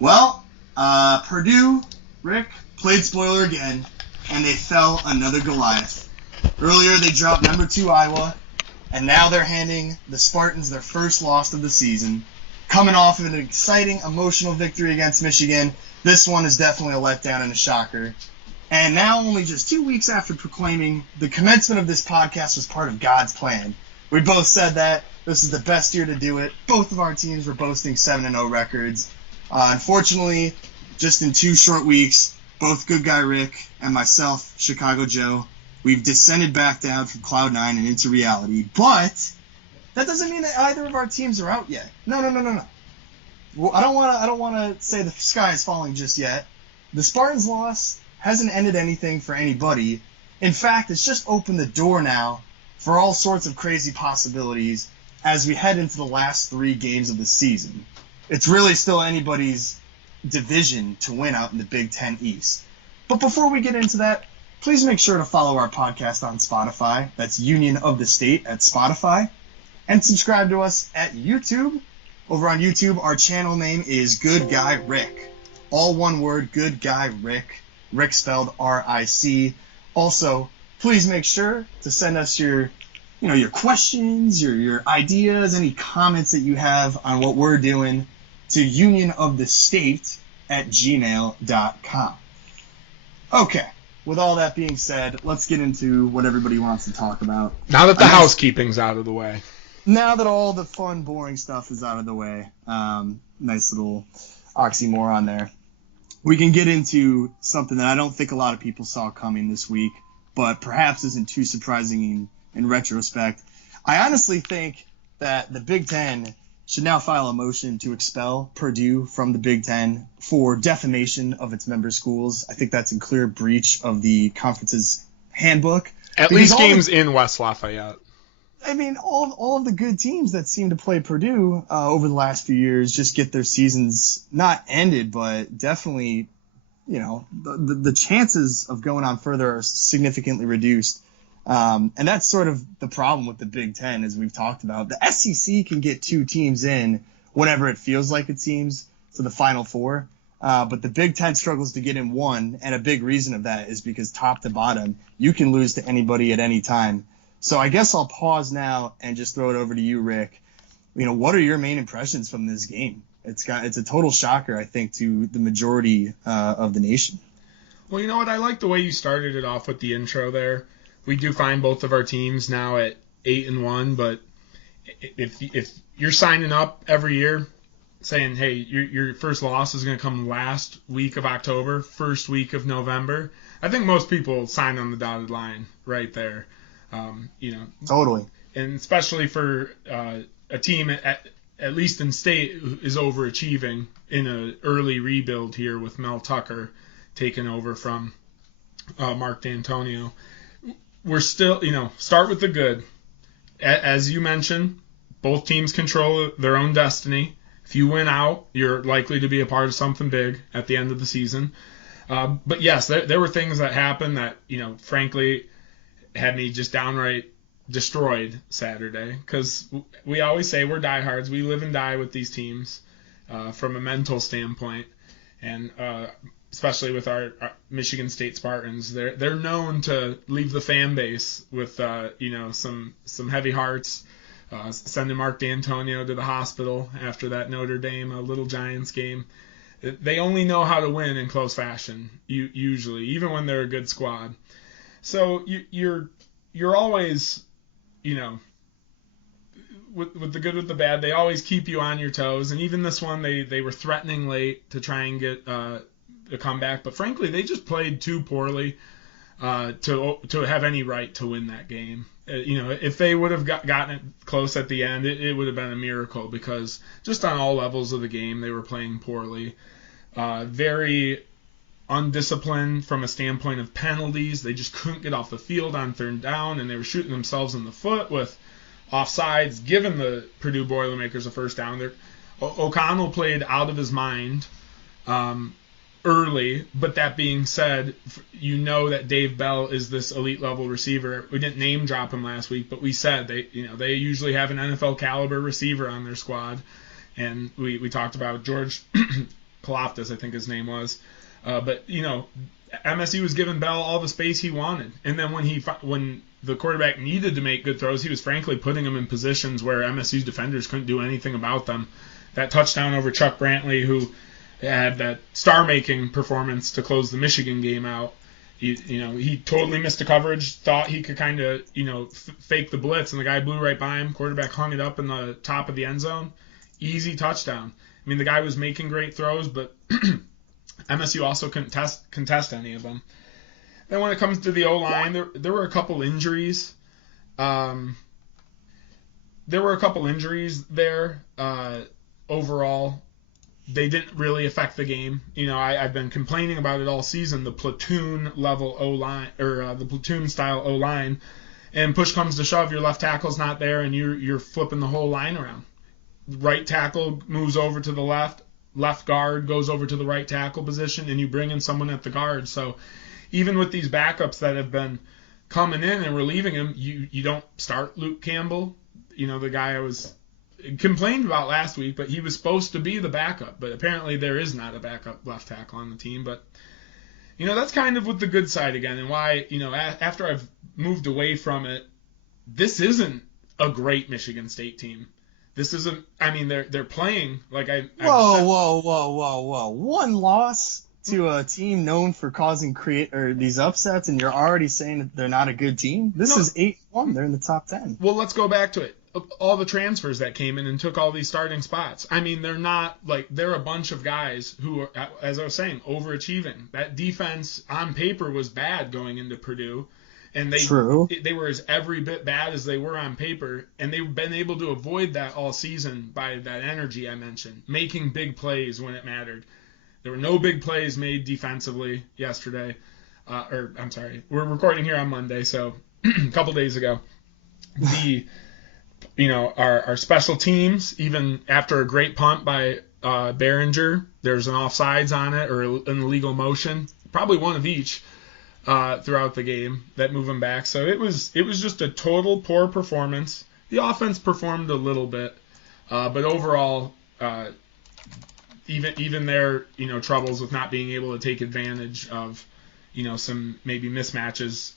Well, Purdue, Rick, played spoiler again, and they fell another Goliath. Earlier, they dropped number 2 Iowa, and now they're handing the Spartans their first loss of the season. Coming off of an exciting, emotional victory against Michigan, this one is definitely a letdown and a shocker. And now, only just 2 weeks after proclaiming the commencement of this podcast was part of God's plan. We both said that this is the best year to do it. Both of our teams were boasting 7-0 records. Unfortunately, just in 2 short weeks, both Good Guy Rick and myself, Chicago Joe, we've descended back down from Cloud 9 and into reality. But that doesn't mean that either of our teams are out yet. No. Well, I don't want to say the sky is falling just yet. The Spartans' loss hasn't ended anything for anybody. In fact, it's just opened the door now for all sorts of crazy possibilities as we head into the last 3 games of the season. It's really still anybody's division to win out in the Big Ten East. But before we get into that, please make sure to follow our podcast on Spotify. That's Union of the State at Spotify. And subscribe to us at YouTube. Over on YouTube, our channel name is Good Guy Rick. All one word, Good Guy Rick. Rick spelled R-I-C. Also, please make sure to send us your questions, your ideas, any comments that you have on what we're doing to unionofthestate@gmail.com. Okay, with all that being said, let's get into what everybody wants to talk about. Now that the housekeeping's out of the way. Now that all the fun, boring stuff is out of the way, nice little oxymoron there, we can get into something that I don't think a lot of people saw coming this week, but perhaps isn't too surprising in retrospect. I honestly think that the Big Ten should now file a motion to expel Purdue from the Big Ten for defamation of its member schools. I think that's in clear breach of the conference's handbook. At least games in West Lafayette. I mean, all of the good teams that seem to play Purdue over the last few years just get their seasons not ended, but definitely, the chances of going on further are significantly reduced. And that's sort of the problem with the Big Ten, as we've talked about. The SEC can get 2 teams in whenever it feels like it seems to the Final Four. But the Big Ten struggles to get in 1, and a big reason of that is because top to bottom, you can lose to anybody at any time. So I guess I'll pause now and just throw it over to you, Rick. What are your main impressions from this game? It's a total shocker, I think, to the majority of the nation. Well, you know what? I like the way you started it off with the intro there. We do find both of our teams now at 8-1, but if you're signing up every year saying, hey, your first loss is going to come last week of October, first week of November, I think most people sign on the dotted line right there. Totally. And especially for a team at least in state who is overachieving in an early rebuild here with Mel Tucker taking over from Mark D'Antonio. We're still, start with the good. As you mentioned, both teams control their own destiny. If you win out, you're likely to be a part of something big at the end of the season. But yes, there were things that happened that, frankly, had me just downright destroyed Saturday, because we always say we're diehards. We live and die with these teams from a mental standpoint, and especially with our Michigan State Spartans, they're known to leave the fan base with some heavy hearts, sending Mark D'Antonio to the hospital after that Notre Dame Little Giants game. They only know how to win in close fashion, usually, even when they're a good squad. So you're always, with the good, with the bad, they always keep you on your toes. And even this one, they were threatening late to try and get a comeback. But frankly, they just played too poorly to have any right to win that game. If they would have gotten it close at the end, it would have been a miracle, because just on all levels of the game, they were playing poorly. Very undisciplined from a standpoint of penalties. They just couldn't get off the field on third down, and they were shooting themselves in the foot with offsides, giving the Purdue Boilermakers a first down. O'Connell played out of his mind early, but that being said, that Dave Bell is this elite level receiver. We didn't name drop him last week, but we said they usually have an NFL caliber receiver on their squad, and we talked about George Kaloftis, I think his name was. But MSU was giving Bell all the space he wanted, and then when the quarterback needed to make good throws, he was frankly putting them in positions where MSU's defenders couldn't do anything about them. That touchdown over Chuck Brantley, who had that star-making performance to close the Michigan game out. He totally missed the coverage, thought he could kind of, fake the blitz, and the guy blew right by him. Quarterback hung it up in the top of the end zone. Easy touchdown. I mean, the guy was making great throws, but MSU also couldn't contest any of them. Then when it comes to the O-line, there were a couple injuries. Overall, they didn't really affect the game. I've been complaining about it all season, the platoon level O-line, or the platoon style O-line, and push comes to shove, your left tackle's not there, and you're flipping the whole line around. Right tackle moves over to the left guard goes over to the right tackle position, and you bring in someone at the guard. So even with these backups that have been coming in and relieving him, you don't start Luke Campbell. The guy I was complained about last week, but he was supposed to be the backup. But apparently there is not a backup left tackle on the team. But, that's kind of with the good side again, and why, after I've moved away from it, this isn't a great Michigan State team. This isn't. I mean, they're playing like I. Whoa! One loss to a team known for causing these upsets, and you're already saying that they're not a good team. This is 8-1. They're in the top 10. Well, let's go back to it. All the transfers that came in and took all these starting spots. I mean, they're a bunch of guys who are, as I was saying, overachieving. That defense on paper was bad going into Purdue. And they were as every bit bad as they were on paper, and they've been able to avoid that all season by that energy I mentioned, making big plays when it mattered. There were no big plays made defensively yesterday. We're recording here on Monday, so a couple days ago. Our special teams, even after a great punt by Behringer, there's an offsides on it or an illegal motion, probably one of each. Throughout the game that move them back. So it was just a total poor performance. The offense performed a little bit, but overall, even their troubles with not being able to take advantage of some maybe mismatches.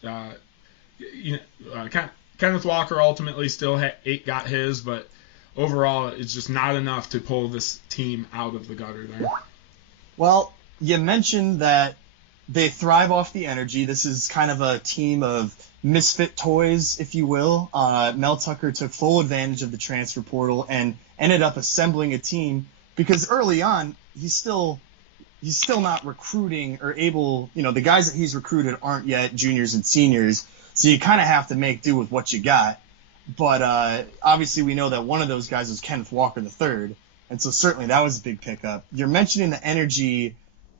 Kenneth Walker ultimately still got his, but overall it's just not enough to pull this team out of the gutter there. Well, you mentioned that they thrive off the energy. This is kind of a team of misfit toys, if you will. Mel Tucker took full advantage of the transfer portal and ended up assembling a team because early on he's still not recruiting or able. The guys that he's recruited aren't yet juniors and seniors, so you kind of have to make do with what you got. But obviously we know that one of those guys was Kenneth Walker III, and so certainly that was a big pickup. You're mentioning the energy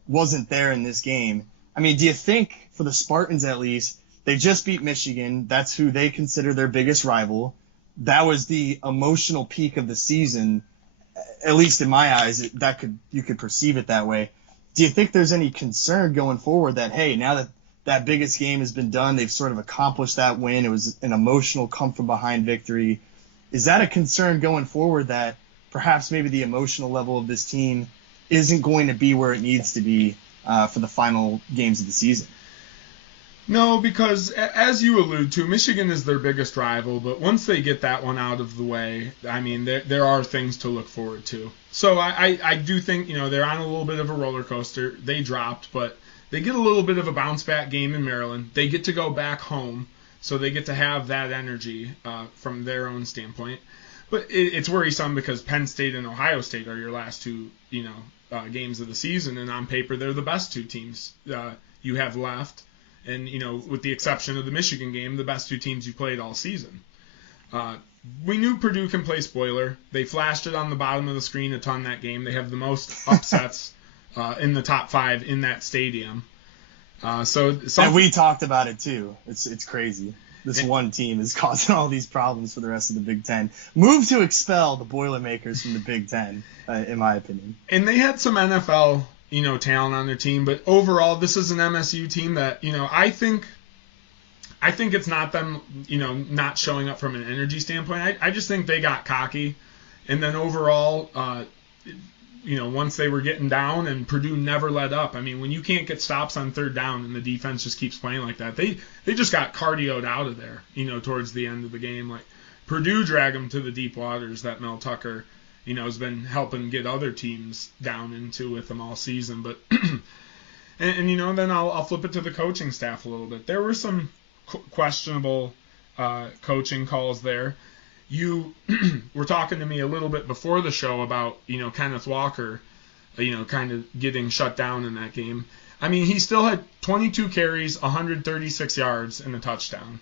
wasn't there in this game. I mean, do you think, for the Spartans at least, they just beat Michigan. That's who they consider their biggest rival. That was the emotional peak of the season, at least in my eyes. You could perceive it that way. Do you think there's any concern going forward that, hey, now that that biggest game has been done, they've sort of accomplished that win, it was an emotional come-from-behind victory. Is that a concern going forward that perhaps maybe the emotional level of this team isn't going to be where it needs to be for the final games of the season? No, because as you allude to, Michigan is their biggest rival, but once they get that one out of the way, I mean, there are things to look forward to. So I do think, they're on a little bit of a roller coaster. They dropped, but they get a little bit of a bounce-back game in Maryland. They get to go back home, so they get to have that energy from their own standpoint. But it's worrisome because Penn State and Ohio State are your last two, games of the season, and on paper they're the best two teams you have left, and with the exception of the Michigan game, the best two teams you played all season. We knew Purdue can play spoiler. They flashed it on the bottom of the screen a ton that game. They have the most upsets in the top 5 in that stadium. And we talked about it too. It's crazy. This one team is causing all these problems for the rest of the Big Ten. Move to expel the Boilermakers from the Big Ten, in my opinion. And they had some NFL, talent on their team, but overall, this is an MSU team that, I think it's not them, not showing up from an energy standpoint. I just think they got cocky, and then overall, once they were getting down, and Purdue never let up. I mean, when you can't get stops on third down and the defense just keeps playing like that, they just got cardioed out of there, towards the end of the game. Like, Purdue dragged them to the deep waters that Mel Tucker, has been helping get other teams down into with them all season. But, and then I'll flip it to the coaching staff a little bit. There were some questionable coaching calls there. You were talking to me a little bit before the show about, Kenneth Walker, kind of getting shut down in that game. I mean, he still had 22 carries, 136 yards, and a touchdown.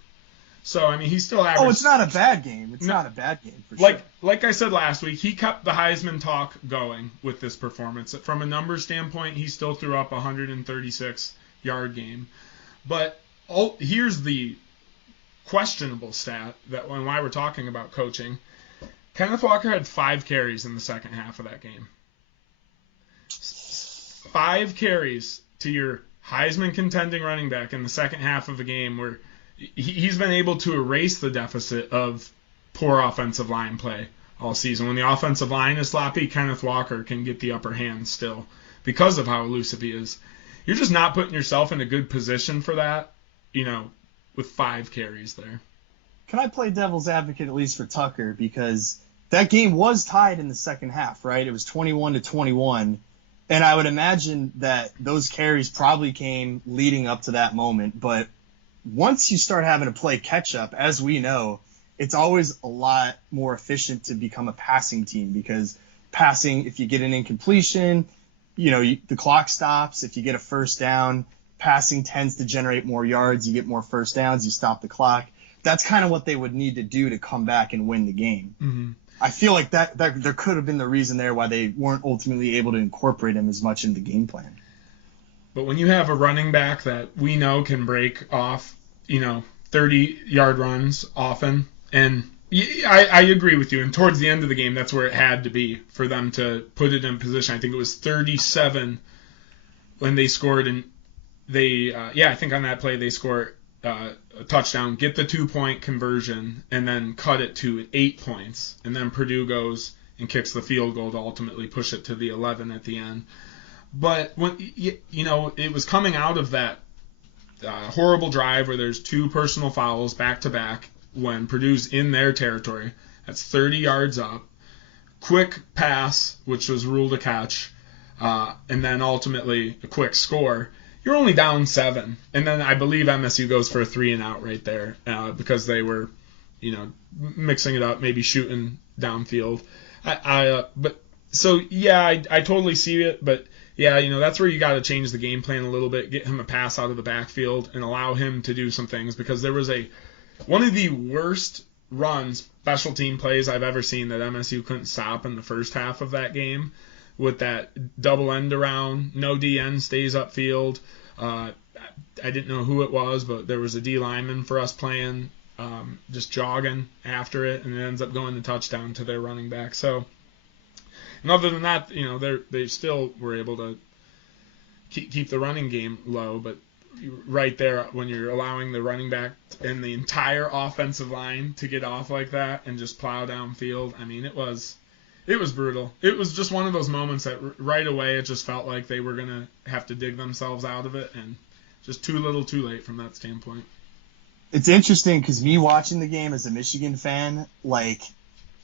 So, I mean, he still averaged... Oh, it's not a bad game. It's not a bad game, for sure. Like I said last week, he kept the Heisman talk going with this performance. From a numbers standpoint, he still threw up a 136-yard game. But here's the questionable stat that why we're talking about coaching. Kenneth Walker had 5 carries in the second half of that game. 5 carries to your Heisman contending running back in the second half of a game where he's been able to erase the deficit of poor offensive line play all season. When the offensive line is sloppy, Kenneth Walker can get the upper hand still because of how elusive he is. You're just not putting yourself in a good position for that, with 5 carries there. Can I play devil's advocate at least for Tucker? Because that game was tied in the second half, right? It was 21-21. And I would imagine that those carries probably came leading up to that moment. But once you start having to play catch-up, as we know, it's always a lot more efficient to become a passing team, because passing, if you get an incompletion, the clock stops. If you get a first down, passing tends to generate more yards. You get more first downs. You stop the clock. That's kind of what they would need to do to come back and win the game. Mm-hmm. I feel like that there could have been the reason there why they weren't ultimately able to incorporate him as much in the game plan. But when you have a running back that we know can break off, 30-yard runs often, and I agree with you, and towards the end of the game, that's where it had to be for them to put it in position. I think it was 37 when they scored, and I think on that play they scored a touchdown, get the 2-point conversion, and then cut it to 8 points. And then Purdue goes and kicks the field goal to ultimately push it to the 11 at the end. But when it was coming out of that horrible drive where there's 2 personal fouls back to back when Purdue's in their territory. That's 30 yards up. Quick pass, which was ruled a catch, and then ultimately a quick score. You're only down 7, and then I believe MSU goes for a 3-and-out right there because they were, mixing it up, maybe shooting downfield. I totally see it, but yeah, that's where you got to change the game plan a little bit, get him a pass out of the backfield, and allow him to do some things, because there was one of the worst runs, special team plays I've ever seen that MSU couldn't stop in the first half of that game. With that double end around, no DN stays upfield. I didn't know who it was, but there was a D lineman for us playing, just jogging after it, and it ends up going to touchdown to their running back. So, and other than that, they still were able to keep the running game low. But right there, when you're allowing the running back and the entire offensive line to get off like that and just plow downfield, I mean, it was brutal. It was just one of those moments that right away it just felt like they were going to have to dig themselves out of it, and just too little too late from that standpoint. It's interesting because me watching the game as a Michigan fan,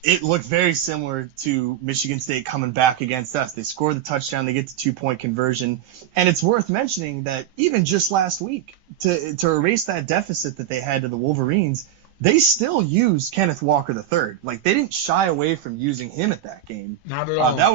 it looked very similar to Michigan State coming back against us. They score the touchdown, they get the 2-point conversion, and it's worth mentioning that even just last week, to erase that deficit that they had to the Wolverines, they still used Kenneth Walker III. They didn't shy away from using him at that game. Not at all. That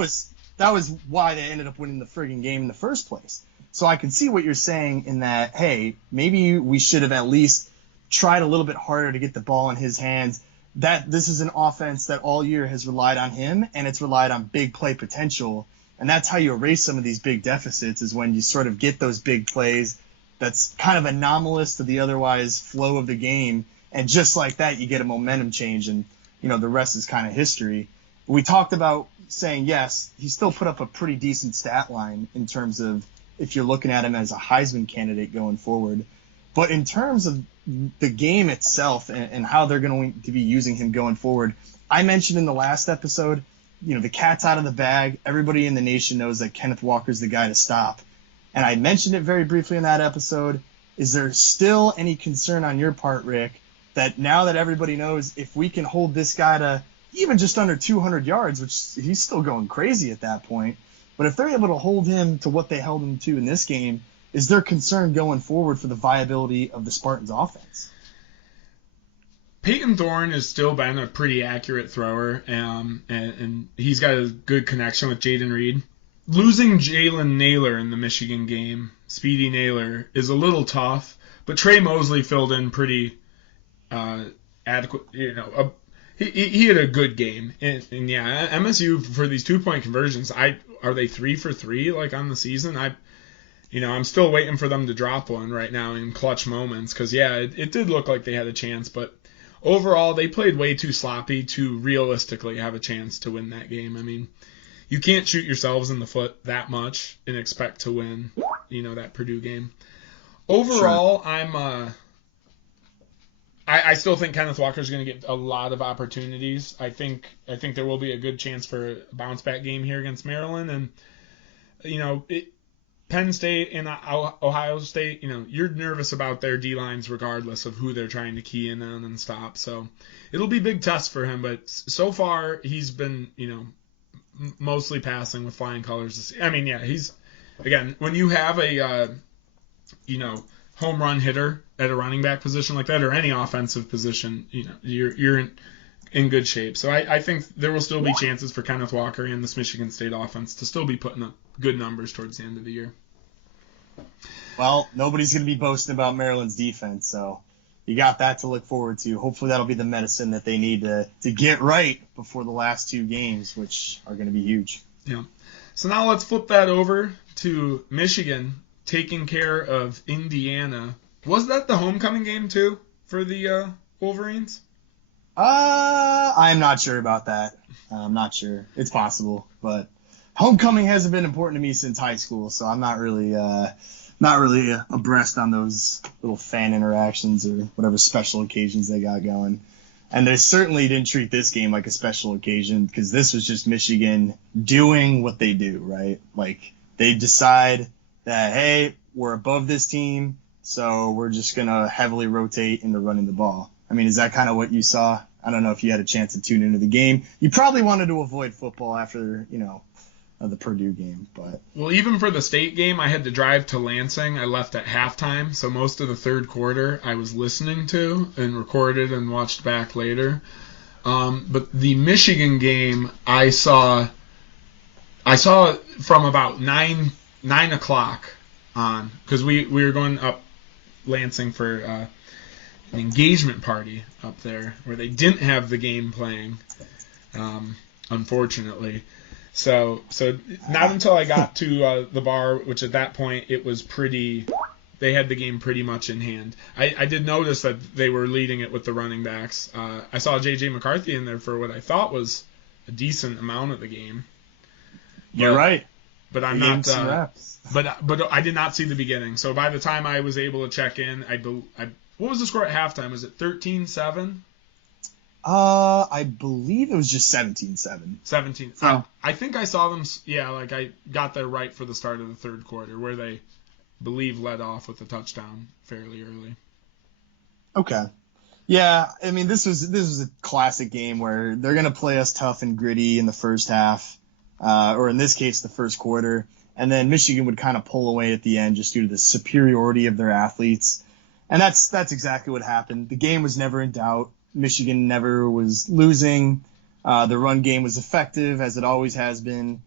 was why they ended up winning the friggin' game in the first place. So I can see what you're saying in that, hey, maybe we should have at least tried a little bit harder to get the ball in his hands. That this is an offense that all year has relied on him, and it's relied on big play potential. And that's how you erase some of these big deficits, is when you sort of get those big plays that's kind of anomalous to the otherwise flow of the game. And just like that, you get a momentum change, and, the rest is kind of history. We talked about saying, yes, he still put up a pretty decent stat line in terms of if you're looking at him as a Heisman candidate going forward. But in terms of the game itself and how they're going to be using him going forward, I mentioned in the last episode, the cat's out of the bag. Everybody in the nation knows that Kenneth Walker's the guy to stop. And I mentioned it very briefly in that episode. Is there still any concern on your part, Rick, that now that everybody knows if we can hold this guy to even just under 200 yards, which he's still going crazy at that point, but if they're able to hold him to what they held him to in this game, is there concern going forward for the viability of the Spartans' offense? Peyton Thorne has still been a pretty accurate thrower, and he's got a good connection with Jaden Reed. Losing Jalen Naylor in the Michigan game, Speedy Naylor, is a little tough, but Trey Mosley filled in pretty adequate. He had a good game, and yeah, MSU for these 2-point conversions. Are they 3 for 3 like on the season? I'm still waiting for them to drop one right now in clutch moments because it did look like they had a chance, but overall they played way too sloppy to realistically have a chance to win that game. I mean, you can't shoot yourselves in the foot that much and expect to win, that Purdue game. Overall, sure. I still think Kenneth Walker's going to get a lot of opportunities. I think there will be a good chance for a bounce back game here against Maryland, and Penn State and Ohio State. You're nervous about their D lines regardless of who they're trying to key in on and stop. So it'll be big tests for him. But so far he's been mostly passing with flying colors. I mean, he's again when you have a home run hitter at a running back position like that, or any offensive position, you're in good shape. So I think there will still be chances for Kenneth Walker and this Michigan State offense to still be putting up good numbers towards the end of the year. Well, nobody's going to be boasting about Maryland's defense, so you got that to look forward to. Hopefully that'll be the medicine that they need to get right before the last 2 games, which are going to be huge. Yeah. So now let's flip that over to Michigan taking care of Indiana. Was that the homecoming game too for the Wolverines? I'm not sure about that. I'm not sure. It's possible, but homecoming hasn't been important to me since high school, so I'm not really abreast on those little fan interactions or whatever special occasions they got going. And they certainly didn't treat this game like a special occasion because this was just Michigan doing what they do, right? Like they decide that, hey, we're above this team, so we're just going to heavily rotate into running the ball. I mean, is that kind of what you saw? I don't know if you had a chance to tune into the game. You probably wanted to avoid football after, the Purdue game. But well, even for the state game, I had to drive to Lansing. I left at halftime, so most of the third quarter I was listening to and recorded and watched back later. But the Michigan game, I saw from about 9 o'clock on, because we were going up Lansing for an engagement party up there where they didn't have the game playing, unfortunately. So not until I got to the bar, which at that point it was they had the game pretty much in hand. I did notice that they were leading it with the running backs. I saw J.J. McCarthy in there for what I thought was a decent amount of the game. You're right. But I'm not. But I did not see the beginning. So by the time I was able to check in, what was the score at halftime? Was it 13-7? I believe it was just 17-7. 17. Oh. I think I saw them. Yeah, like I got there right for the start of the third quarter, where they believe led off with a touchdown fairly early. Okay. Yeah, I mean this was a classic game where they're gonna play us tough and gritty in the first half, or in this case the first quarter, and then Michigan would kind of pull away at the end just due to the superiority of their athletes, and that's exactly what happened. The game was never in doubt. Michigan never was losing. The run game was effective, as it always has been.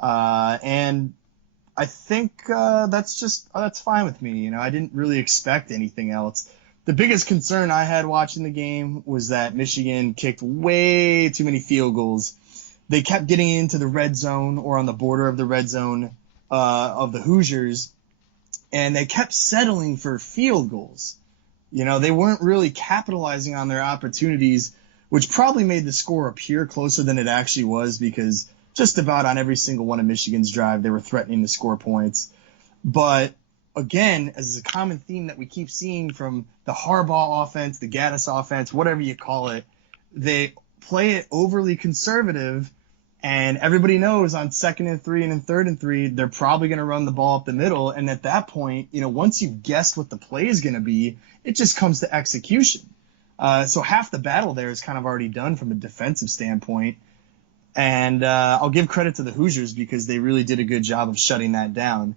And I think that's fine with me. I didn't really expect anything else. The biggest concern I had watching the game was that Michigan kicked way too many field goals. They kept getting into the red zone or on the border of the red zone of the Hoosiers, and they kept settling for field goals. They weren't really capitalizing on their opportunities, which probably made the score appear closer than it actually was because just about on every single one of Michigan's drive, they were threatening to score points. But again, as is a common theme that we keep seeing from the Harbaugh offense, the Gaddis offense, whatever you call it, they play it overly conservative And everybody knows on 2nd and 3 and in 3rd and 3, they're probably going to run the ball up the middle. And at that point, once you've guessed what the play is going to be, it just comes to execution. So half the battle there is kind of already done from a defensive standpoint. And I'll give credit to the Hoosiers because they really did a good job of shutting that down.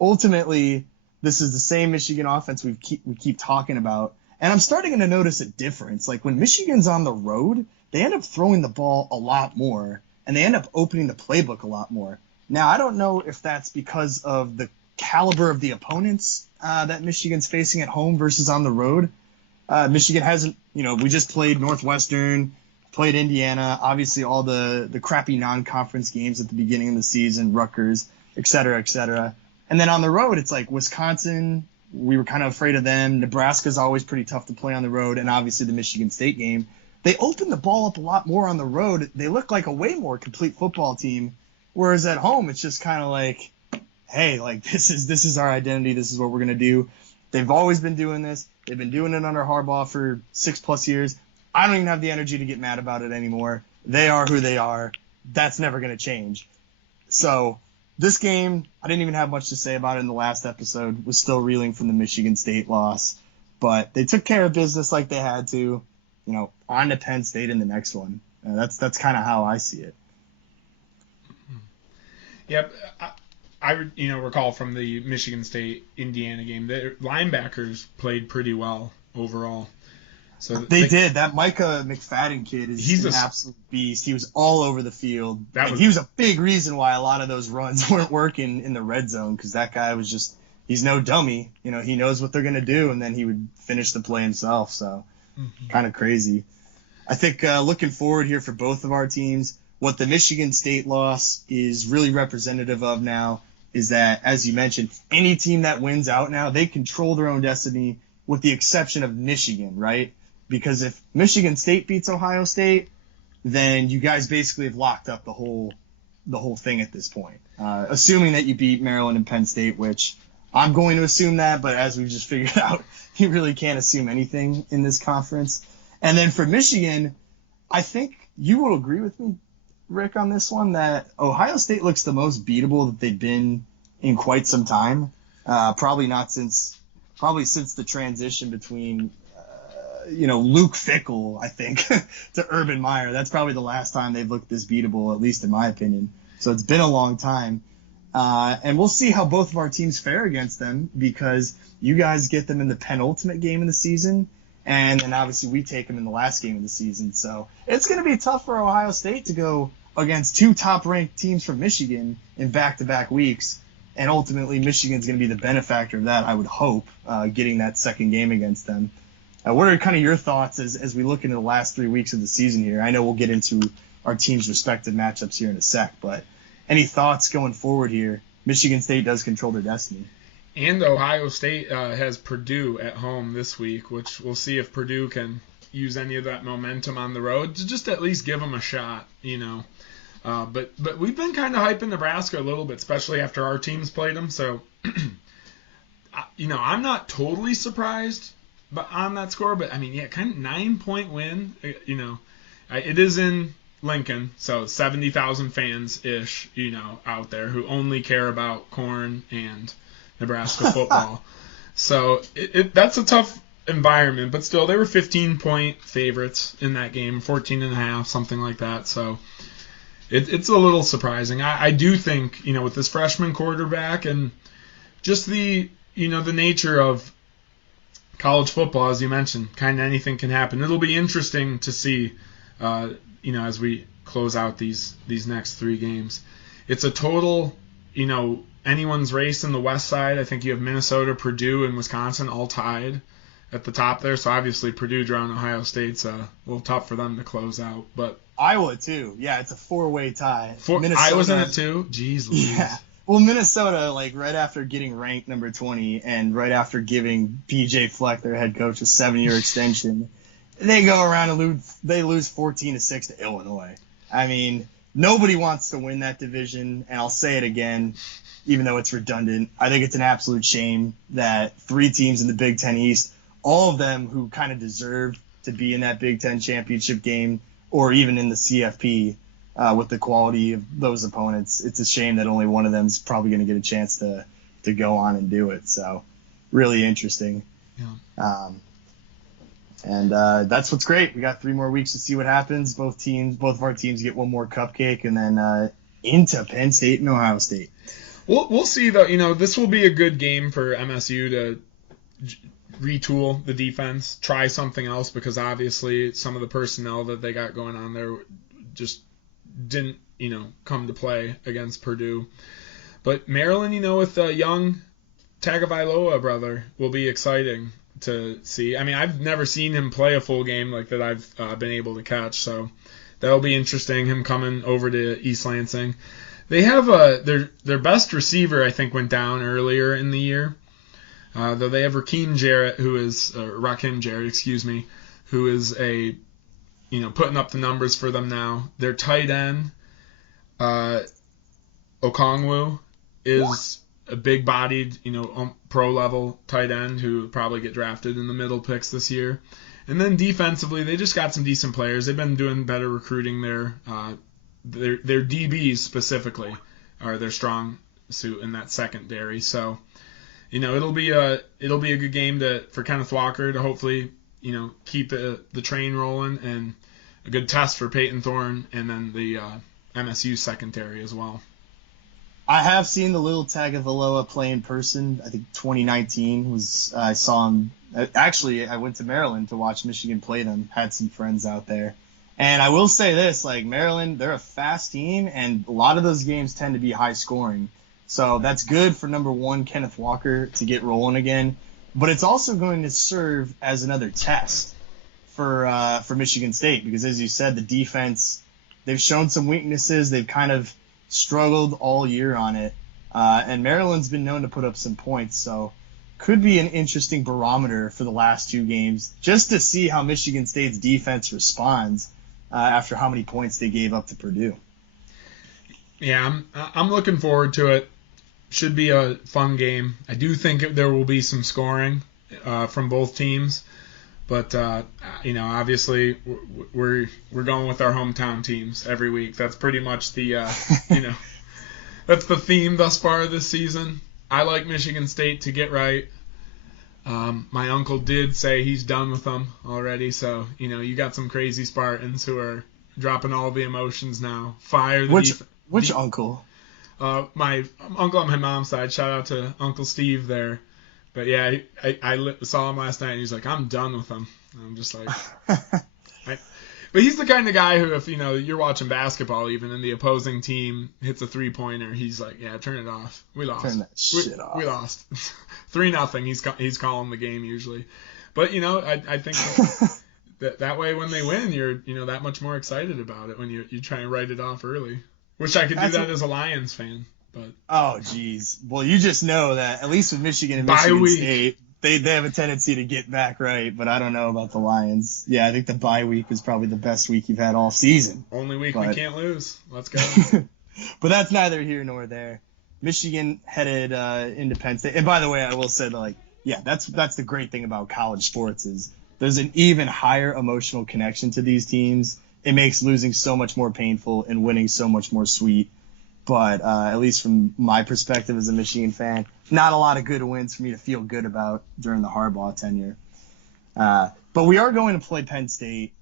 Ultimately, this is the same Michigan offense we keep talking about. And I'm starting to notice a difference. Like when Michigan's on the road, they end up throwing the ball a lot more. And they end up opening the playbook a lot more. Now, I don't know if that's because of the caliber of the opponents that Michigan's facing at home versus on the road. Michigan hasn't, we just played Northwestern, played Indiana, obviously all the crappy non-conference games at the beginning of the season, Rutgers, et cetera, et cetera. And then on the road, it's like Wisconsin, we were kind of afraid of them. Nebraska's always pretty tough to play on the road, and obviously the Michigan State game. They open the ball up a lot more on the road. They look like a way more complete football team, whereas at home it's just kind of like, hey, like this is our identity. This is what we're gonna do. They've always been doing this. They've been doing it under Harbaugh for 6+ years. I don't even have the energy to get mad about it anymore. They are who they are. That's never gonna change. So this game, I didn't even have much to say about it in the last episode. Was still reeling from the Michigan State loss, but they took care of business like they had to. On to Penn State in the next one. That's kind of how I see it. Yep. I recall from the Michigan State Indiana game, their linebackers played pretty well overall. So they did. That Micah McFadden kid he's an absolute beast. He was all over the field. He was a big reason why a lot of those runs weren't working in the red zone because that guy was just he's no dummy. He knows what they're going to do, and then he would finish the play himself. So kind of crazy. I think looking forward here for both of our teams, what the Michigan State loss is really representative of now is that, as you mentioned, any team that wins out now, they control their own destiny with the exception of Michigan, right? Because if Michigan State beats Ohio State, then you guys basically have locked up the whole thing at this point. Assuming that you beat Maryland and Penn State, which I'm going to assume that, but as we've just figured out, you really can't assume anything in this conference. And then for Michigan, I think you will agree with me, Rick, on this one, that Ohio State looks the most beatable that they've been in quite some time. Probably since the transition between, Luke Fickell, I think, to Urban Meyer. That's probably the last time they've looked this beatable, at least in my opinion. So it's been a long time. And we'll see how both of our teams fare against them because you guys get them in the penultimate game of the season. And then obviously we take them in the last game of the season. So it's going to be tough for Ohio State to go against two top-ranked teams from Michigan in back-to-back weeks. And ultimately Michigan's going to be the benefactor of that, I would hope, getting that second game against them. What are kind of your thoughts as we look into the last 3 weeks of the season here? I know we'll get into our team's respective matchups here in a sec, but any thoughts going forward here? Michigan State does control their destiny. And Ohio State has Purdue at home this week, which we'll see if Purdue can use any of that momentum on the road to just at least give them a shot, But we've been kind of hyping Nebraska a little bit, especially after our teams played them. So, I'm not totally surprised on that score, but kind of 9-point win. It is in Lincoln, so 70,000 fans-ish, out there who only care about corn and Nebraska football. So that's a tough environment, but still they were 15-point favorites in that game, 14.5, something like that. So it's a little surprising. I do think, with this freshman quarterback and just the nature of college football, as you mentioned, kind of anything can happen. It'll be interesting to see, as we close out these next 3 games. It's a total, anyone's race in the West side. I think you have Minnesota, Purdue, and Wisconsin all tied at the top there. So obviously Purdue drawing Ohio State's a little tough for them to close out. But Iowa too. Yeah, it's a 4-way tie. Iowa's in it too? Jeez Louise. Yeah. Well, Minnesota, right after getting ranked number 20 and right after giving PJ Fleck, their head coach, a 7-year extension, they go around and lose 14-6 to Illinois. Nobody wants to win that division, and I'll say it again, even though it's redundant. I think it's an absolute shame that 3 teams in the Big Ten East, all of them who kind of deserve to be in that Big Ten championship game or even in the CFP, with the quality of those opponents. It's a shame that only one of them is probably going to get a chance to go on and do it. So really interesting. Yeah. And that's what's great. We got 3 more weeks to see what happens. Both of our teams get one more cupcake, and then into Penn State and Ohio State. We'll see though. This will be a good game for MSU to retool the defense, try something else, because obviously some of the personnel that they got going on there just didn't come to play against Purdue. But Maryland, with the young Tagovailoa brother, will be exciting to see. I mean, I've never seen him play a full game like that I've been able to catch, so that'll be interesting, him coming over to East Lansing. They have their best receiver, I think, went down earlier in the year, though they have Rakim Jarrett, who is putting up the numbers for them now. Their tight end, Okongwu, is a big-bodied, pro-level tight end who will probably get drafted in the middle picks this year. And then defensively, they just got some decent players. They've been doing better recruiting there. Their DBs specifically are their strong suit in that secondary. So, it'll be a good game for Kenneth Walker to hopefully, keep the train rolling, and a good test for Peyton Thorne and then the MSU secondary as well. I have seen the little Tagovailoa play in person. I think 2019 I saw him. Actually, I went to Maryland to watch Michigan play them. Had some friends out there. And I will say this, Maryland, they're a fast team, and a lot of those games tend to be high scoring. So that's good for number one, Kenneth Walker, to get rolling again. But it's also going to serve as another test for Michigan State, because as you said, the defense, they've shown some weaknesses. They've kind of struggled all year on it. And Maryland's been known to put up some points, so could be an interesting barometer for the last 2 games, just to see how Michigan State's defense responds after how many points they gave up to Purdue. Yeah, I'm looking forward to it. Should be a fun game. I do think there will be some scoring from both teams, but obviously we're going with our hometown teams every week. That's pretty much the that's the theme thus far this season. I like Michigan State to get right. My uncle did say he's done with them already, so you got some crazy Spartans who are dropping all the emotions now. Fire the Which uncle? My uncle on my mom's side. Shout out to Uncle Steve there. But yeah, I saw him last night, and he's like, I'm done with him. And I'm just like, but he's the kind of guy who, if you're watching basketball, even, and the opposing team hits a 3-pointer, he's like, yeah, turn it off. We lost. Turn that shit off. We lost. 3-0. He's calling the game usually. But I think that way when they win, you're that much more excited about it when you try and write it off early. Wish I could do that as a Lions fan, but oh geez. Well, you just know that at least with Michigan and Michigan State, they have a tendency to get back right, but I don't know about the Lions. Yeah, I think the bye week was probably the best week you've had all season. Only week we can't lose. Let's go. But that's neither here nor there. Michigan headed into Penn State. And by the way, I will say that's the great thing about college sports is there's an even higher emotional connection to these teams. It makes losing so much more painful and winning so much more sweet. But at least from my perspective as a Michigan fan, not a lot of good wins for me to feel good about during the Harbaugh tenure. But we are going to play Penn State.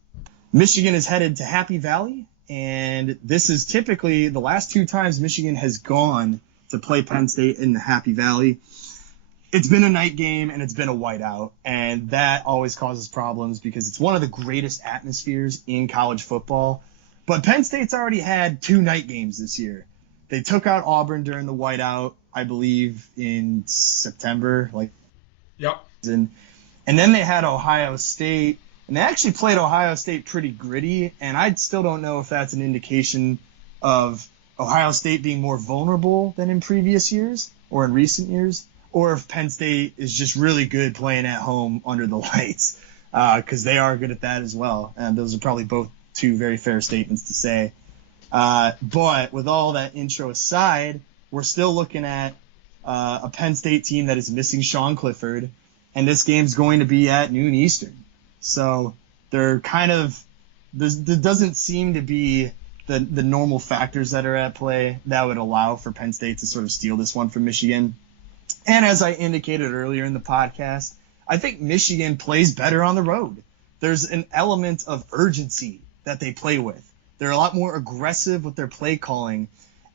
Michigan is headed to Happy Valley, and this is typically the last 2 times Michigan has gone to play Penn State in the Happy Valley. It's been a night game, and it's been a whiteout, and that always causes problems because it's one of the greatest atmospheres in college football. But Penn State's already had 2 night games this year. They took out Auburn during the whiteout, I believe, in September. Yep. And then they had Ohio State, and they actually played Ohio State pretty gritty, and I still don't know if that's an indication of Ohio State being more vulnerable than in previous years or in recent years, or if Penn State is just really good playing at home under the lights, because they are good at that as well. And those are probably both 2 very fair statements to say. But with all that intro aside, we're still looking at a Penn State team that is missing Sean Clifford, and this game's going to be at noon Eastern. So they're there doesn't seem to be the normal factors that are at play that would allow for Penn State to sort of steal this one from Michigan. And as I indicated earlier in the podcast, I think Michigan plays better on the road. There's an element of urgency that they play with. They're a lot more aggressive with their play calling.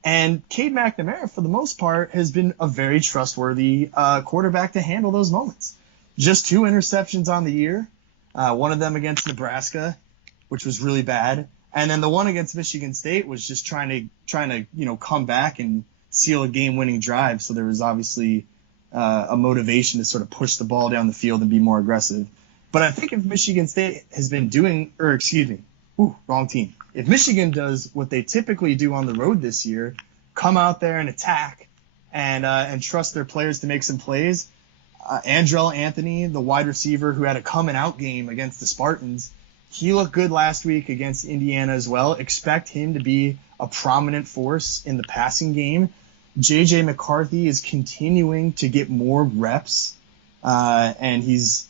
And Cade McNamara, for the most part, has been a very trustworthy quarterback to handle those moments. Just 2 interceptions on the year, one of them against Nebraska, which was really bad. And then the one against Michigan State was just trying to come back and seal a game-winning drive. So there was obviously a motivation to sort of push the ball down the field and be more aggressive. But I think if Michigan State has been doing, wrong team. If Michigan does what they typically do on the road this year, come out there and attack and trust their players to make some plays, Andrell Anthony, the wide receiver who had a coming-out game against the Spartans, he looked good last week against Indiana as well. Expect him to be a prominent force in the passing game. J.J. McCarthy is continuing to get more reps, and he's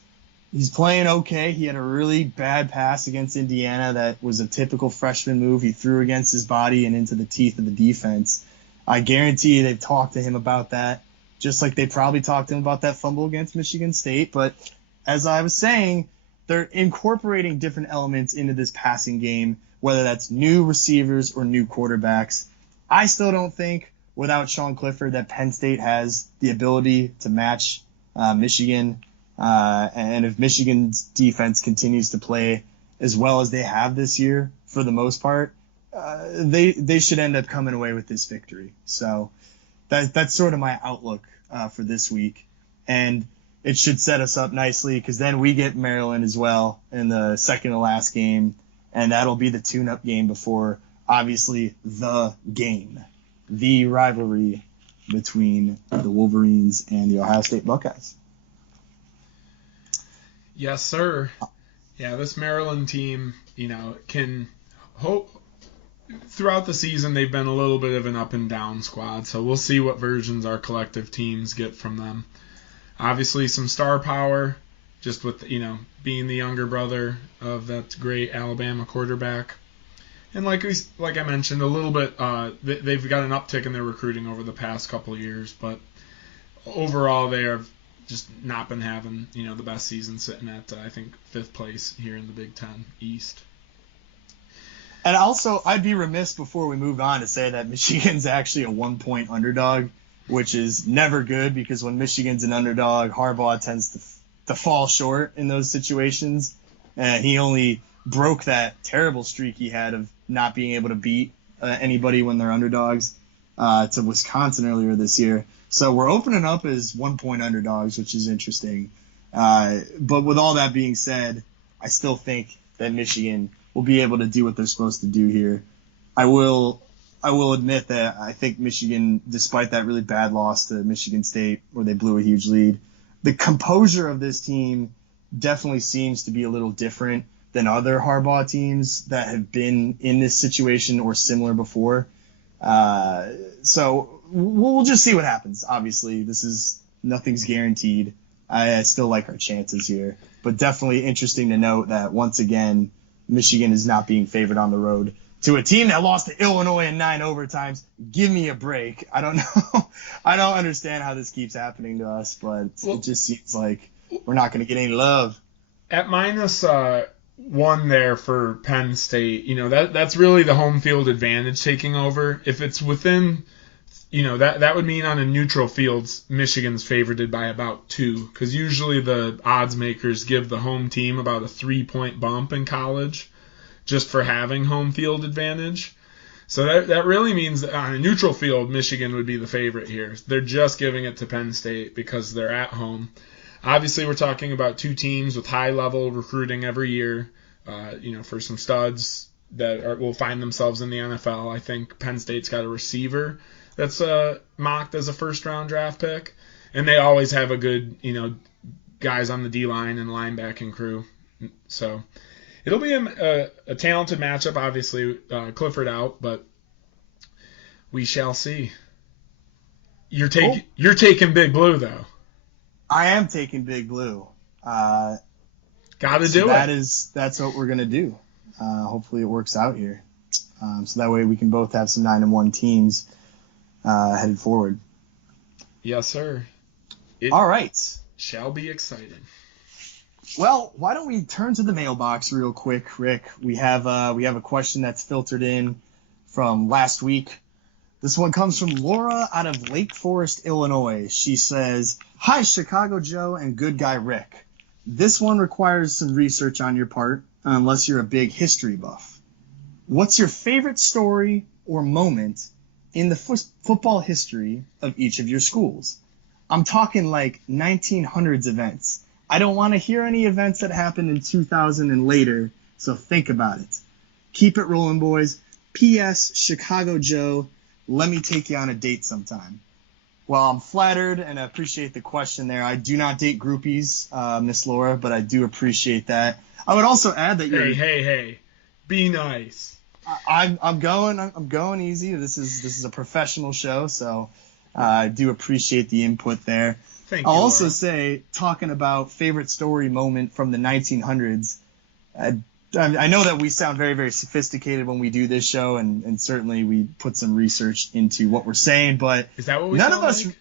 playing okay. He had a really bad pass against Indiana that was a typical freshman move. He threw against his body and into the teeth of the defense. I guarantee they've talked to him about that, just like they probably talked to him about that fumble against Michigan State. But as I was saying, they're incorporating different elements into this passing game, whether that's new receivers or new quarterbacks. I still don't think, without Sean Clifford, that Penn State has the ability to match Michigan. And if Michigan's defense continues to play as well as they have this year, for the most part, they should end up coming away with this victory. So that's sort of my outlook for this week. And it should set us up nicely because then we get Maryland as well in the second to last game, and that'll be the tune-up game before, obviously, the game, the rivalry between the Wolverines and the Ohio State Buckeyes. Yes, sir. Yeah, this Maryland team, can hope throughout the season they've been a little bit of an up and down squad, so we'll see what versions our collective teams get from them. Obviously, some star power, just with, being the younger brother of that great Alabama quarterback. And like I mentioned, a little bit, they've got an uptick in their recruiting over the past couple of years, but overall they have just not been having, the best season, sitting at, I think, 5th place here in the Big Ten East. And also, I'd be remiss before we move on to say that Michigan's actually a 1-point underdog, which is never good because when Michigan's an underdog, Harbaugh tends to fall short in those situations. He only broke that terrible streak he had of not being able to beat anybody when they're underdogs to Wisconsin earlier this year. So we're opening up as 1-point underdogs, which is interesting. But with all that being said, I still think that Michigan will be able to do what they're supposed to do here. I will admit that I think Michigan, despite that really bad loss to Michigan State where they blew a huge lead, the composure of this team definitely seems to be a little different than other Harbaugh teams that have been in this situation or similar before. So we'll just see what happens. Obviously, nothing's guaranteed. I still like our chances here, but definitely interesting to note that once again, Michigan is not being favored on the road to a team that lost to Illinois in 9 overtimes. Give me a break. I don't know. I don't understand how this keeps happening to us, but it just seems like we're not going to get any love. At -1 there for Penn State, that's really the home field advantage taking over. If it's within, that would mean on a neutral field, Michigan's favored by about 2, because usually the odds makers give the home team about a 3-point bump in college just for having home field advantage. So that really means that on a neutral field, Michigan would be the favorite here. They're just giving it to Penn State because they're at home. Obviously, we're talking about 2 teams with high-level recruiting every year, for some studs that will find themselves in the NFL. I think Penn State's got a receiver that's mocked as a first-round draft pick, and they always have a good, guys on the D-line and linebacking crew. So it'll be a talented matchup, obviously, Clifford out, but we shall see. You're taking Big Blue, though. I am taking Big Blue. Gotta do it. That's what we're gonna do. Hopefully it works out here. so that way we can both have some 9-1 teams headed forward. Yes, sir. All right. Shall be exciting. Well, why don't we turn to the mailbox real quick, Rick? We have a question that's filtered in from last week. This one comes from Laura out of Lake Forest, Illinois. She says, "Hi, Chicago Joe and good guy Rick. This one requires some research on your part, unless you're a big history buff. What's your favorite story or moment in the football history of each of your schools? I'm talking like 1900s events. I don't want to hear any events that happened in 2000 and later, so think about it. Keep it rolling, boys. P.S. Chicago Joe, let me take you on a date sometime." Well, I'm flattered and I appreciate the question there. I do not date groupies, Miss Laura, but I do appreciate that. I would also add that Hey, be nice. I'm going easy. This is a professional show, so I do appreciate the input there. Thank you, I'll also Laura. say, talking about favorite story moment from the 1900s, I know that we sound very, very sophisticated when we do this show, and certainly we put some research into what we're saying, but Is that what we none sound of us, like?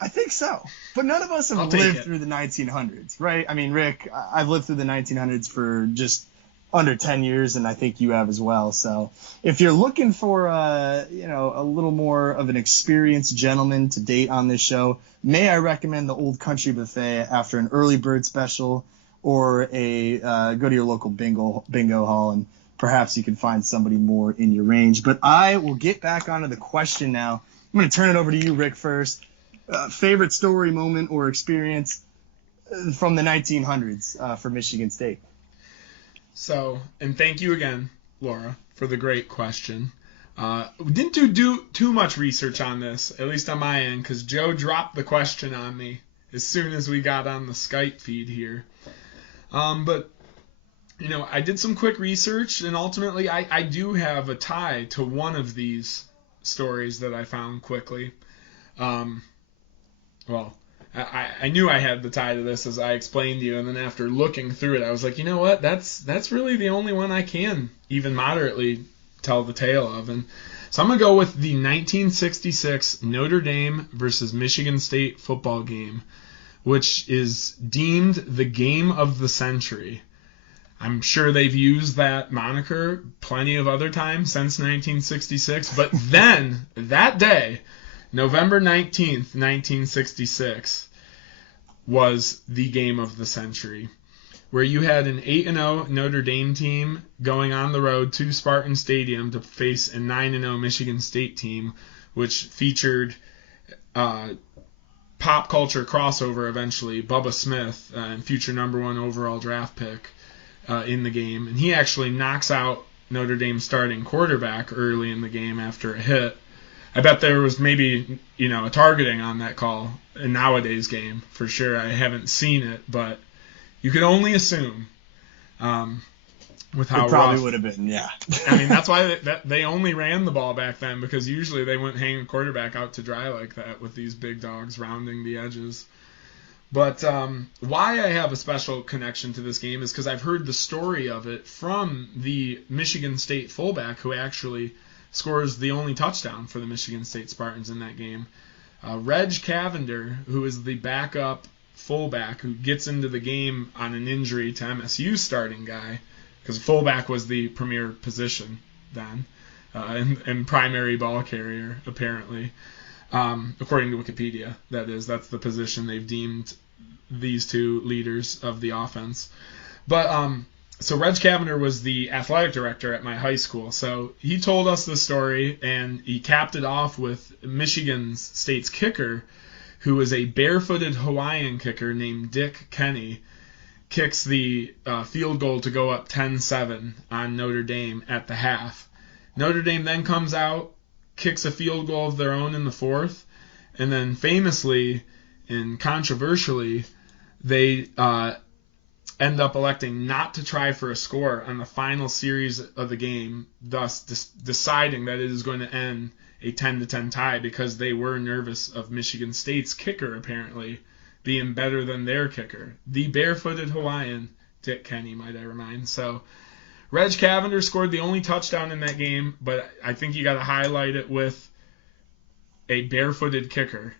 I think so, but none of us I'll have take lived it. through the 1900s, right? I mean, Rick, I've lived through the 1900s for just under 10 years, and I think you have as well. So if you're looking for a little more of an experienced gentleman to date on this show, may I recommend the Old Country Buffet after an early bird special, or go to your local bingo hall, and perhaps you can find somebody more in your range. But I will get back onto the question now. I'm going to turn it over to you, Rick, first. Favorite story, moment, or experience from the 1900s for Michigan State? So, and thank you again, Laura, for the great question. We didn't do too much research on this, at least on my end, because Joe dropped the question on me as soon as we got on the Skype feed here. But, I did some quick research, and ultimately I do have a tie to one of these stories that I found quickly. I knew I had the tie to this, as I explained to you, and then after looking through it, I was like, you know what, that's really the only one I can even moderately tell the tale of. And so I'm going to go with the 1966 Notre Dame versus Michigan State football game, which is deemed the game of the century. I'm sure they've used that moniker plenty of other times since 1966, but then, that day, November 19th, 1966, was the game of the century, where you had an 8-0 Notre Dame team going on the road to Spartan Stadium to face a 9-0 Michigan State team, which featured pop culture crossover eventually, Bubba Smith, and future number 1 overall draft pick in the game. And he actually knocks out Notre Dame's starting quarterback early in the game after a hit. I bet there was maybe, a targeting on that call in nowadays game, for sure. I haven't seen it, but you could only assume with how it probably rough. would have been, yeah. I mean, that's why they only ran the ball back then, because usually they wouldn't hang a quarterback out to dry like that with these big dogs rounding the edges. But why I have a special connection to this game is because I've heard the story of it from the Michigan State fullback who actually scores the only touchdown for the Michigan State Spartans in that game. Reg Cavender, who is the backup fullback who gets into the game on an injury to MSU's starting guy, because fullback was the premier position then, and primary ball carrier, apparently. According to Wikipedia, that's the position they've deemed these two leaders of the offense. But so Reg Cavender was the athletic director at my high school. So he told us the story, and he capped it off with Michigan State's kicker, who was a barefooted Hawaiian kicker named Dick Kenny, kicks the field goal to go up 10-7 on Notre Dame at the half. Notre Dame then comes out, kicks a field goal of their own in the fourth, and then famously and controversially, they end up electing not to try for a score on the final series of the game, thus deciding that it is going to end a 10-10 tie because they were nervous of Michigan State's kicker apparently being better than their kicker, the barefooted Hawaiian Dick Kenny, might I remind. So Reg Cavender scored the only touchdown in that game, but I think you got to highlight it with a barefooted kicker,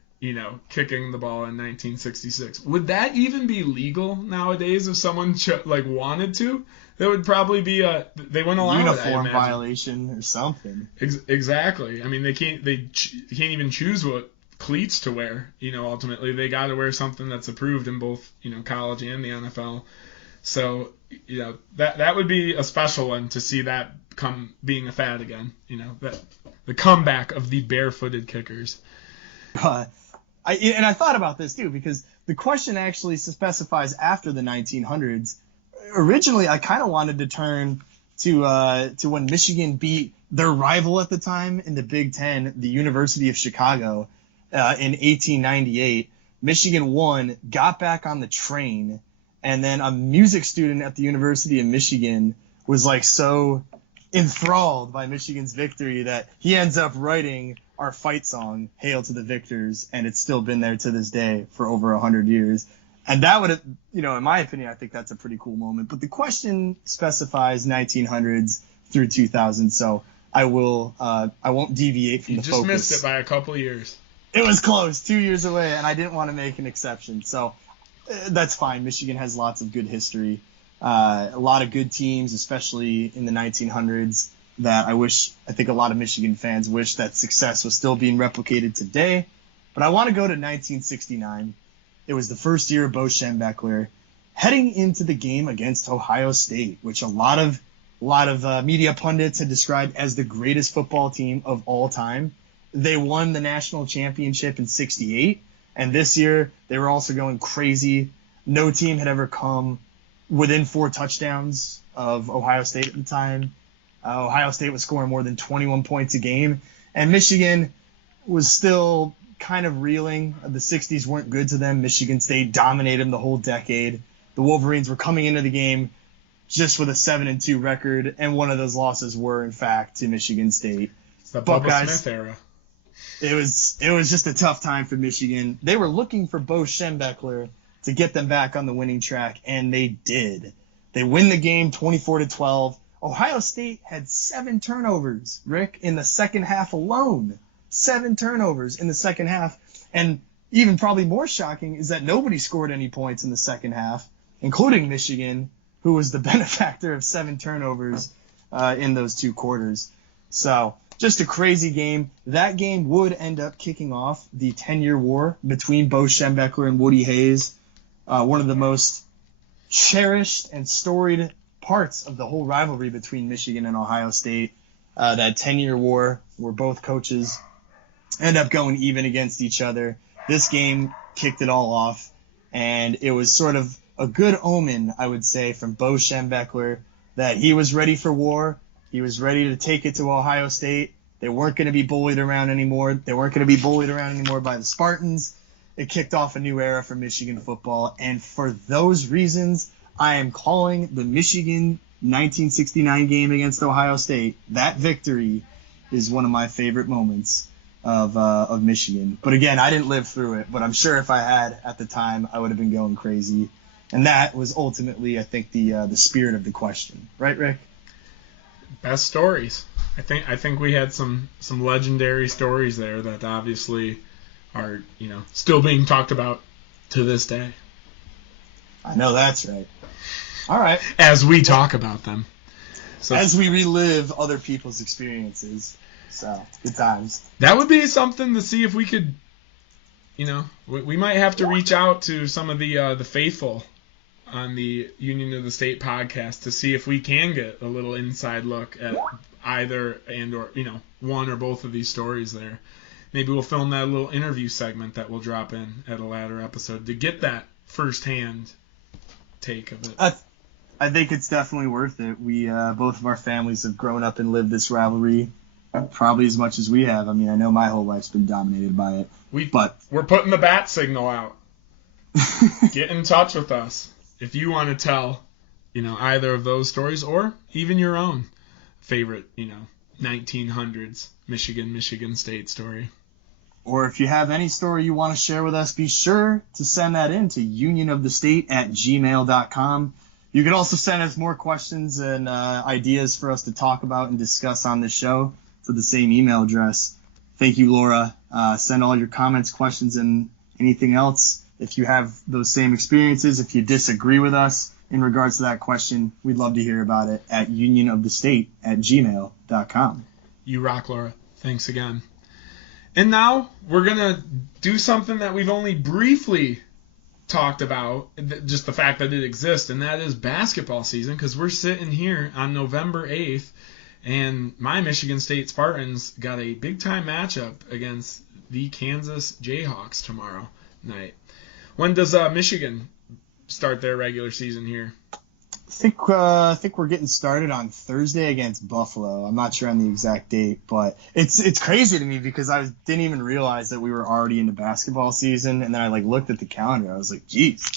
kicking the ball in 1966. Would that even be legal nowadays if someone wanted to? That would probably be they wouldn't allow uniform it, violation or something. Exactly. I mean, they can't even choose what cleats to wear. Ultimately they got to wear something that's approved in both college and the NFL. So that would be a special one to see that come being a fad again. That the comeback of the barefooted kickers. I thought about this too, because the question actually specifies after the 1900s. Originally, I kind of wanted to turn to when Michigan beat their rival at the time in the Big Ten, the University of Chicago, in 1898. Michigan won, got back on the train, and then a music student at the University of Michigan was so enthralled by Michigan's victory that he ends up writing our fight song, Hail to the Victors, and it's still been there to this day for over 100 years. And that would have, in my opinion, I think that's a pretty cool moment. But the question specifies 1900s through 2000, so I won't deviate from the focus. You just missed it by a couple of years. It was close, 2 years away, and I didn't want to make an exception. So that's fine. Michigan has lots of good history, a lot of good teams, especially in the 1900s, that I think a lot of Michigan fans wish that success was still being replicated today. But I want to go to 1969. It was the first year of Bo Schembechler heading into the game against Ohio State, which a lot of media pundits had described as the greatest football team of all time. They won the national championship in '68, and this year they were also going crazy. No team had ever come within 4 touchdowns of Ohio State at the time. Ohio State was scoring more than 21 points a game, and Michigan was still kind of reeling. The 60s weren't good to them. Michigan State dominated them the whole decade. The Wolverines were coming into the game just with a 7-2 record, and one of those losses were, in fact, to Michigan State. It's the Bubba Smith era. It was just a tough time for Michigan. They were looking for Bo Schembechler to get them back on the winning track, and they did. They win the game 24-12. Ohio State had 7 turnovers, Rick, in the second half alone. 7 turnovers in the second half. And even probably more shocking is that nobody scored any points in the second half, including Michigan, who was the benefactor of 7 turnovers in those 2 quarters. So just a crazy game. That game would end up kicking off the 10-year war between Bo Schembechler and Woody Hayes, one of the most cherished and storied parts of the whole rivalry between Michigan and Ohio State. That 10-year war where both coaches end up going even against each other. This game kicked it all off, and it was sort of a good omen, I would say, from Bo Schembechler that he was ready for war. He was ready to take it to Ohio State. They weren't going to be bullied around anymore. They weren't going to be bullied around anymore by the Spartans. It kicked off a new era for Michigan football, and for those reasons, I am calling the Michigan 1969 game against Ohio State. That victory is one of my favorite moments of Michigan. But again, I didn't live through it, but I'm sure if I had at the time, I would have been going crazy. And that was ultimately, I think, the spirit of the question. Right, Rick? Best stories. I think we had some legendary stories there that obviously are, still being talked about to this day. I know that's right. All right. As we talk about them. So, as we relive other people's experiences. So, good times. That would be something to see if we could, we might have to reach out to some of the faithful on the Union of the State podcast to see if we can get a little inside look at either or one or both of these stories there. Maybe we'll film that little interview segment that we'll drop in at a later episode to get that firsthand take of it. I think it's definitely worth it. We both of our families have grown up and lived this rivalry probably as much as we have. I mean, I know my whole life's been dominated by it. We're putting the bat signal out. Get in touch with us if you want to tell, either of those stories or even your own favorite, 1900s Michigan State story. Or if you have any story you want to share with us, be sure to send that in to unionofthestate@gmail.com. You can also send us more questions and ideas for us to talk about and discuss on this show to the same email address. Thank you, Laura. Send all your comments, questions, and anything else. If you have those same experiences, if you disagree with us in regards to that question, we'd love to hear about it at unionofthestate@gmail.com. You rock, Laura. Thanks again. And now we're going to do something that we've only briefly talked about, just the fact that it exists, and that is basketball season, because we're sitting here on November 8th, and my Michigan State Spartans got a big-time matchup against the Kansas Jayhawks tomorrow night. When does Michigan start their regular season here? I think we're getting started on Thursday against Buffalo. I'm not sure on the exact date, but it's crazy to me because I didn't even realize that we were already into basketball season, and then I looked at the calendar. I was like, geez,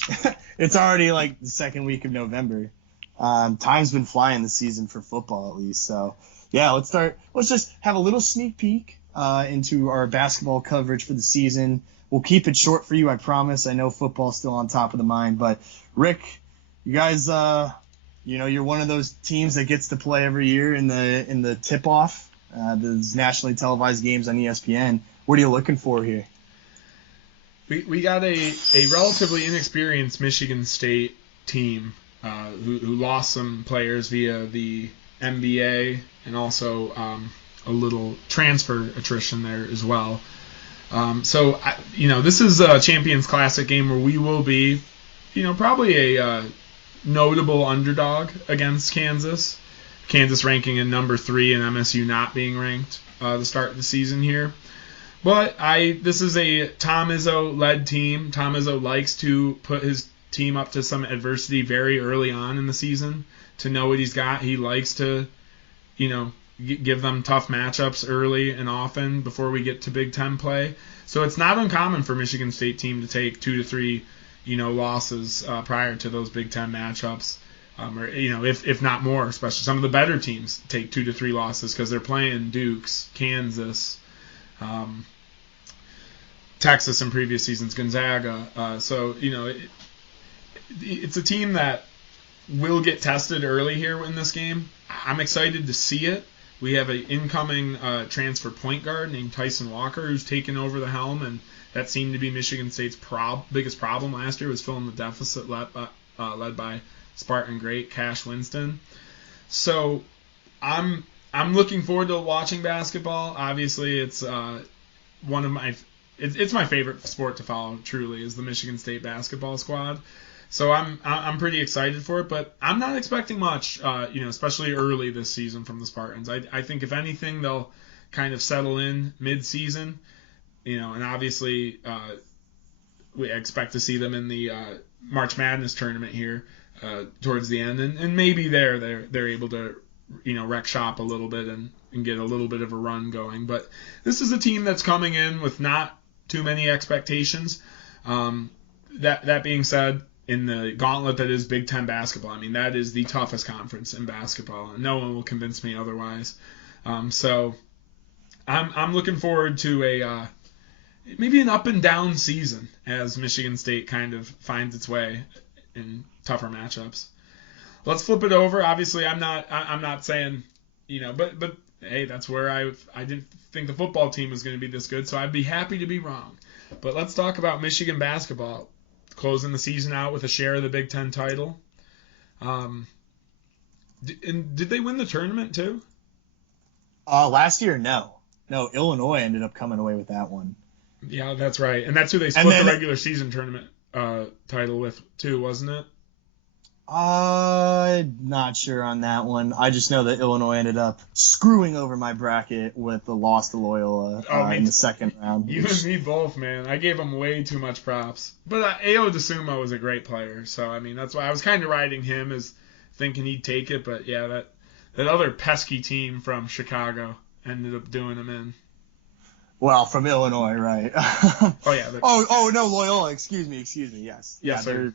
it's already the second week of November. Time's been flying this season for football, at least. So yeah, let's just have a little sneak peek into our basketball coverage for the season. We'll keep it short for you, I promise. I know football's still on top of the mind, but Rick, you guys, you're one of those teams that gets to play every year in the tip-off, those nationally televised games on ESPN. What are you looking for here? We got a relatively inexperienced Michigan State team who lost some players via the NBA and also a little transfer attrition there as well. This is a Champions Classic game where we will be, probably a notable underdog against Kansas. Kansas ranking in number 3 and MSU not being ranked the start of the season here. But this is a Tom Izzo-led team. Tom Izzo likes to put his team up to some adversity very early on in the season to know what he's got. He likes to, give them tough matchups early and often before we get to Big Ten play. So it's not uncommon for Michigan State team to take 2 to 3 losses prior to those Big Ten matchups, or if not more. Especially some of the better teams take 2 to 3 losses because they're playing Dukes, Kansas, Texas in previous seasons, Gonzaga. It's a team that will get tested early here in this game. I'm excited to see it. We have an incoming transfer point guard named Tyson Walker who's taken over the helm, and that seemed to be Michigan State's biggest problem last year, was filling the deficit led by Spartan great Cash Winston. So I'm looking forward to watching basketball. Obviously, it's it's my favorite sport to follow. Truly, is the Michigan State basketball squad. So I'm pretty excited for it, but I'm not expecting much, especially early this season from the Spartans. I think if anything, they'll kind of settle in mid-season. And obviously we expect to see them in the March Madness tournament here towards the end, and maybe they're able to wreck shop a little bit and get a little bit of a run going. But this is a team that's coming in with not too many expectations. That being said, in the gauntlet that is Big Ten basketball, that is the toughest conference in basketball, and no one will convince me otherwise. So I'm looking forward to maybe an up and down season as Michigan State kind of finds its way in tougher matchups. Let's flip it over. Obviously, I'm not saying, but hey, that's where I didn't think the football team was going to be this good, so I'd be happy to be wrong. But let's talk about Michigan basketball closing the season out with a share of the Big Ten title. Did they win the tournament too? Last year, no. Illinois ended up coming away with that one. Yeah, that's right. And that's who they split the regular season tournament title with too, wasn't it? Not sure on that one. I just know that Illinois ended up screwing over my bracket with the loss to Loyola in the second round. You and me both, man. I gave him way too much props. But Ayo Dosunmu was a great player, so that's why I was kind of riding him as thinking he'd take it. But yeah, that other pesky team from Chicago ended up doing him in. Well, from Illinois, right? Oh yeah. No, Loyola. Excuse me. Yes. Yes, they're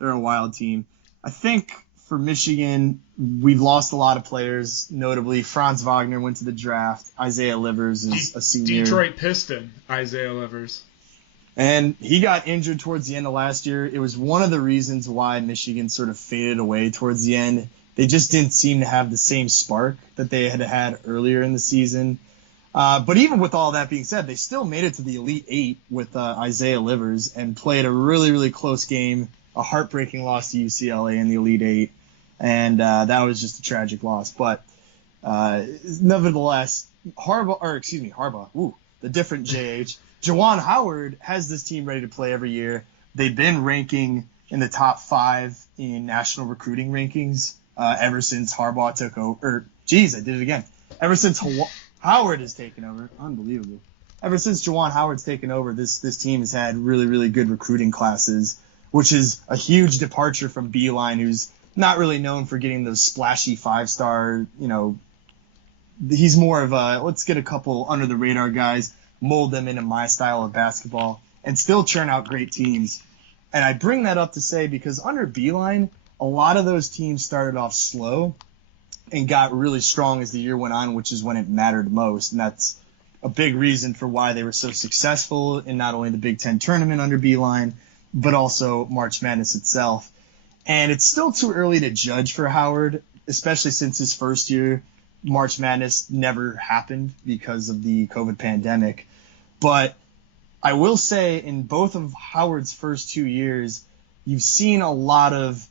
a wild team. I think for Michigan, we've lost a lot of players. Notably, Franz Wagner went to the draft. Isaiah Livers is a senior. Detroit Piston, Isaiah Livers. And he got injured towards the end of last year. It was one of the reasons why Michigan sort of faded away towards the end. They just didn't seem to have the same spark that they had earlier in the season. But even with all that being said, they still made it to the Elite Eight with Isaiah Livers and played a really, really close game, a heartbreaking loss to UCLA in the Elite Eight. And that was just a tragic loss. But nevertheless, Harbaugh, the different JH. Juwan Howard has this team ready to play every year. They've been ranking in the top 5 in national recruiting rankings ever since Harbaugh took over. I did it again. Ever since Howard has taken over. Unbelievable. Ever since Juwan Howard's taken over, this team has had really, really good recruiting classes, which is a huge departure from Beeline, who's not really known for getting those splashy 5-star, he's more of a, let's get a couple under-the-radar guys, mold them into my style of basketball, and still churn out great teams. And I bring that up to say because under Beeline, a lot of those teams started off slow and got really strong as the year went on, which is when it mattered most. And that's a big reason for why they were so successful in not only the Big Ten tournament under Beeline, but also March Madness itself. And it's still too early to judge for Howard, especially since his first year, March Madness never happened because of the COVID pandemic. But I will say in both of Howard's first 2 years, you've seen a lot of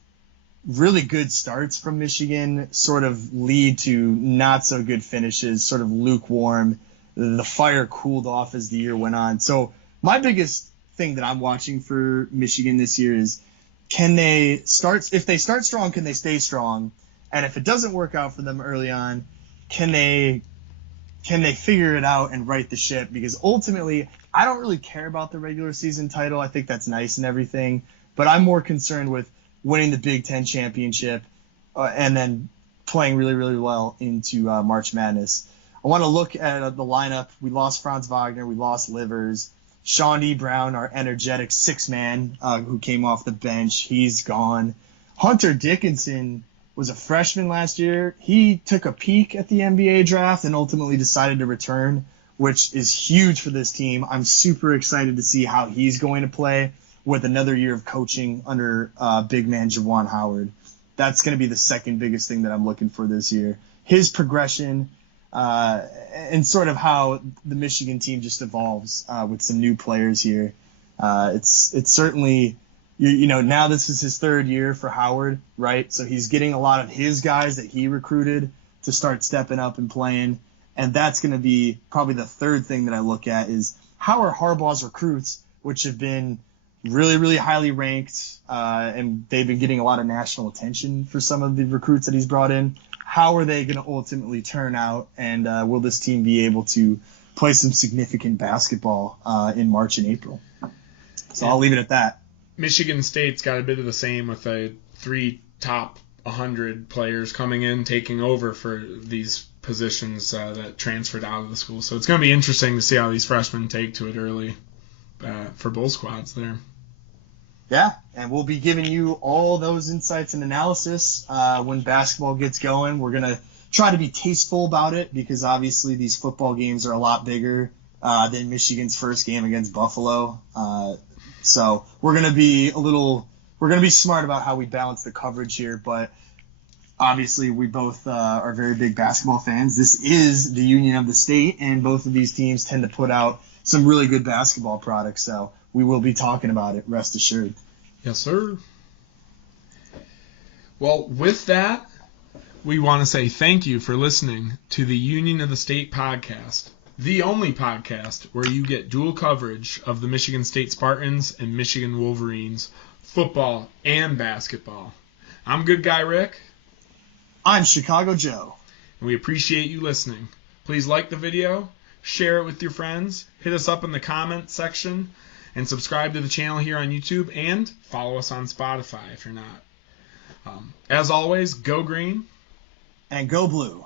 really good starts from Michigan sort of lead to not so good finishes, sort of lukewarm. The fire cooled off as the year went on. So my biggest thing that I'm watching for Michigan this year is if they start strong, can they stay strong? And if it doesn't work out for them early on, can they figure it out and right the ship? Because ultimately, I don't really care about the regular season title. I think that's nice and everything, but I'm more concerned with winning the Big Ten championship and then playing really, really well into March Madness. I want to look at the lineup. We lost Franz Wagner. We lost Livers. Sean D. Brown, our energetic 6-man who came off the bench, he's gone. Hunter Dickinson was a freshman last year. He took a peek at the NBA draft and ultimately decided to return, which is huge for this team. I'm super excited to see how he's going to play with another year of coaching under big man Juwan Howard. That's going to be the second biggest thing that I'm looking for this year. His progression and sort of how the Michigan team just evolves with some new players here. It's certainly... now this is his third year for Howard, right? So he's getting a lot of his guys that he recruited to start stepping up and playing. And that's going to be probably the third thing that I look at is how are Harbaugh's recruits, which have been really, really highly ranked, and they've been getting a lot of national attention for some of the recruits that he's brought in. How are they going to ultimately turn out, and will this team be able to play some significant basketball in March and April? So I'll leave it at that. Michigan State's got a bit of the same with 3 top 100 players coming in, taking over for these positions that transferred out of the school. So it's going to be interesting to see how these freshmen take to it early for both squads there. Yeah, and we'll be giving you all those insights and analysis when basketball gets going. We're going to try to be tasteful about it because obviously these football games are a lot bigger than Michigan's first game against Buffalo. So we're going to be smart about how we balance the coverage here, but obviously we both are very big basketball fans. This is the Union of the State, and both of these teams tend to put out some really good basketball products, so we will be talking about it, rest assured. Yes, sir. Well, with that, we want to say thank you for listening to the Union of the State podcast. The only podcast where you get dual coverage of the Michigan State Spartans and Michigan Wolverines, football and basketball. I'm Good Guy Rick. I'm Chicago Joe. And we appreciate you listening. Please like the video, share it with your friends, hit us up in the comment section, and subscribe to the channel here on YouTube, and follow us on Spotify if you're not. As always, go green. And go blue.